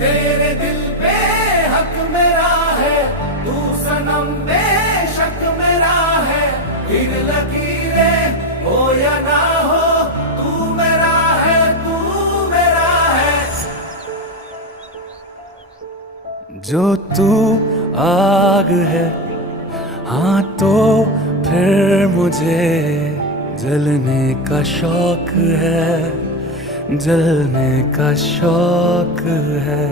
तेरे दिल पे हक मेरा है, तू सनम बेशक मेरा है। फिर लकीरें हो या ना हो, तू मेरा है, तू मेरा है। जो तू आग है, हाँ तो फिर मुझे जलने का शौक है, जलने का शौक है।